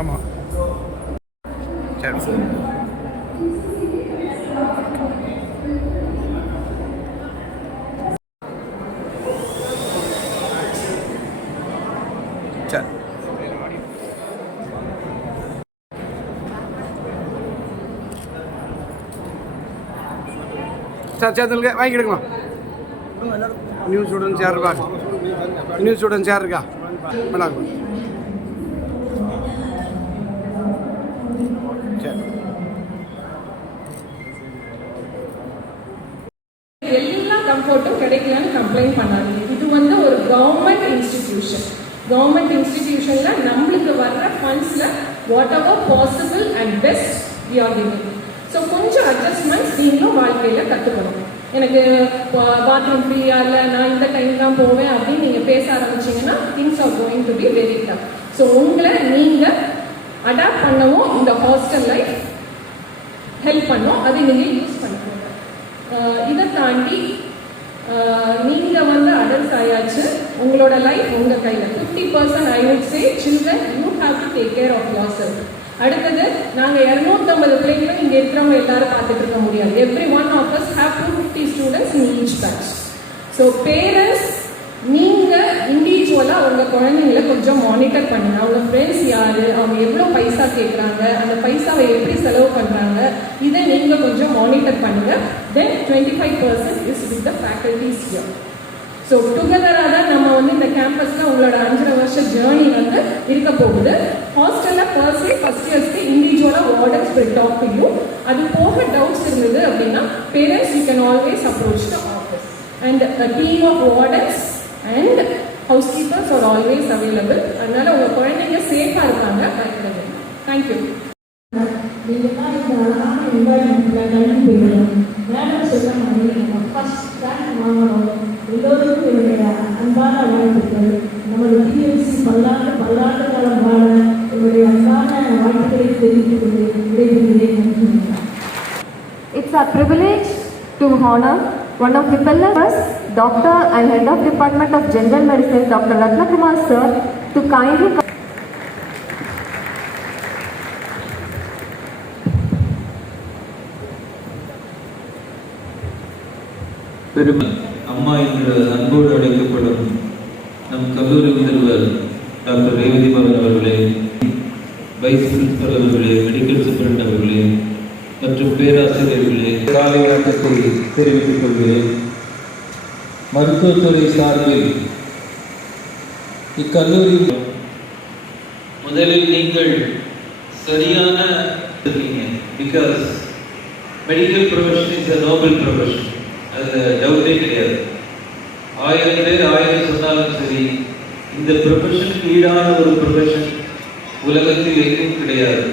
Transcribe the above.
ஆமாம் சரி சரி சார் சேர்த்துங்க வாங்கிக்கிடுங்கம்மா. நியூ ஸ்டூடெண்ட்ஸ் யார் இருக்கா? நியூ ஸ்டூடெண்ட்ஸ் யார் இருக்கா? மேடம் சரி எல்லா கம்ஃபர்ட்டும் கிடைக்கலன்னு கம்ப்ளைண்ட் பண்ணாதீங்க. இது வந்து ஒரு கவர்மெண்ட் இன்ஸ்டிடியூஷன். கவர்மெண்ட் இன்ஸ்டிடியூஷன்ல நம்மளுக்கு வர்ற ஃபண்ட்ஸ்ல what ever possible and best we are giving. So கொஞ்சம் அட்ஜஸ்ட்மெண்ட்ஸ் நீங்களும் வாழ்க்கையில் கற்றுக்கணும். எனக்கு பாத்ரூம் ஃப்ரீயா இல்லை, நான் இந்த டைம் தான் போவேன் அப்படின்னு நீங்கள் பேச ஆரம்பிச்சிங்கன்னா things are going to be very tough. So உங்களை நீங்கள் அடாப்ட் பண்ணவும் இந்த ஹாஸ்டல் லைஃப் ஹெல்ப் பண்ணும். அதை நீங்கள் யூஸ் பண்ணிக்கோங்க. இதை தாண்டி நீங்கள் வந்து அடல்ட்ஸ் ஆயாச்சு, உங்களோட லைஃப் உங்கள் கையில். 50% I would say children you have to take care of your self. அடுத்தது, நாங்கள் 250 பிள்ளைங்களும் இங்கே இருக்கிறவங்க எல்லாரும் பார்த்துட்டு இருக்க முடியாது. Every one of us have 250 students in each batch. So parents நீங்கள் இண்டிவிஜுவலாக உங்கள் குழந்தைங்களை கொஞ்சம் மானிட்டர் பண்ணுங்க. அவங்க ஃப்ரெண்ட்ஸ் யார், அவங்க எவ்வளோ பைசா கேட்குறாங்க, அந்த பைசாவை எப்படி செலவு பண்ணுறாங்க, இதை நீங்கள் கொஞ்சம் மானிட்டர் பண்ணுங்க. Then 25% is with the faculties here. So டுகெதராக தான் நம்ம வந்து இந்த கேம்பஸில் உங்களோட 5.5 வருஷ ஜேர்னி வந்து இருக்க போகுது. ஹாஸ்டலில் பர்சே ஃபர்ஸ்ட் இயர்ஸ்க்கு இண்டிவிஜுவலாக wardens will talk to you. அது போக டவுட்ஸ் இருந்தது அப்படின்னா parents you can always approach the office. And a team of wardens and housekeepers are always available. அதனால உங்கள் குழந்தைங்க சேஃபாக இருப்பாங்க, பயப்படாது. தேங்க்யூ. நீங்கள் தான் இந்த அழகான என்வாயன்மெண்ட்டில் கல்வி போயிடணும். மேடம் சொல்ல மாதிரி நம்ம ஃபர்ஸ்ட் ரேங்க் வாங்கணும். எல்லோருக்கும் என்னுடைய அன்பான வாழ்த்துக்கள். நமது டிஎம்சி பல்லாண்டு காலம் வாழ என்னுடைய அன்பான வாழ்த்துக்களை தெரிவித்துக் கொண்டு விடைபெறுகிறேன். It's our privilege to honor one of the pillars, Doctor and Head of Department of General Medicine, Dr. Ratnakumar Sir, to kindly பெருமை அம்மா என்று அன்போடு அழைக்கப்படும் நம் கல்லூரி முதல்வர் டாக்டர் ரேவதி பவன் அவர்களே, வைஸ் பிரின்சிபல் அவர்களே, மெடிக்கல் சூப்பரண்ட் அவர்களே மற்றும் பேராசிரியர்களே, காலை வணக்கத்தை தெரிவித்துக் கொள்கிறேன். மருத்துவத்துறை சார்பில் இக்கல்லூரி முதலில் நீங்கள் சரியான because medical profession is a Nobel profession. அது டவுட்டே கிடையாது. 1000 பேர் 1000 சொன்னாலும் சரி, இந்த ப்ரொஃபஷனுக்கு ஈடான ஒரு ப்ரொஃபஷன் உலகத்தில் எங்கும் கிடையாது.